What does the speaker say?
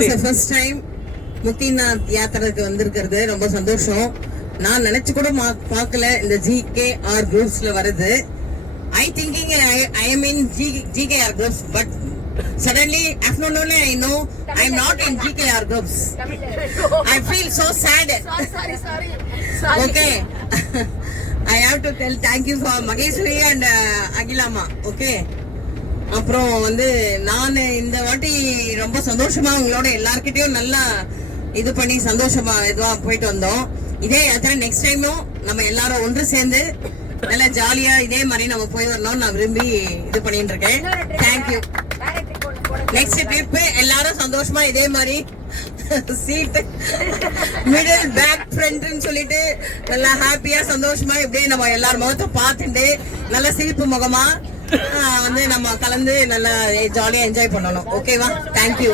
First time Muktinath யாத்திரைக்கு வந்திருக்கிறது ரொம்ப சந்தோஷம். நான் நினைச்சு கூட பார்க்கல இந்த ஜிகேஆர் குரூப்ஸ்ல வருது. I thinking I am in GKR groups, but suddenly afternoon I know I am not in GKR groups. I feel so sad. Sorry. Okay. I have to tell thank you for Mageshwari and Agilama. Okay. அப்புறம் நான் இந்த வாட்டி ரொம்ப சந்தோஷமா உங்களோட எல்லார்கிட்டயும் நல்லா இது பண்ணி சந்தோஷமா இதுவா போயிட்டு வந்தோம். இதே யாத்திரை நெக்ஸ்ட் டைமும் நம்ம எல்லாரும் ஒன்று சேர்ந்து நல்லா ஜாலியா இதே மாதிரி நம்ம போய் வரணும்னு நான் விரும்பி இது பண்ணிட்டு இருக்கேன். தேங்க்யூ. நெக்ஸ்ட் ட்ரிப் எல்லாரும் சந்தோஷமா இதே மாதிரி சீட் மிடில் பேக் ஃப்ரண்ட்னு சொல்லிட்டு நல்லா ஹாப்பியா சந்தோஷமா இப்படியே நம்ம எல்லாரும் முகத்தை பார்த்துட்டு நல்ல சிரிப்பு முகமா நம்ம கலந்து நல்லா ஜாலியா என்ஜாய் பண்ணணும். ஓகேவா? தேங்க்யூ.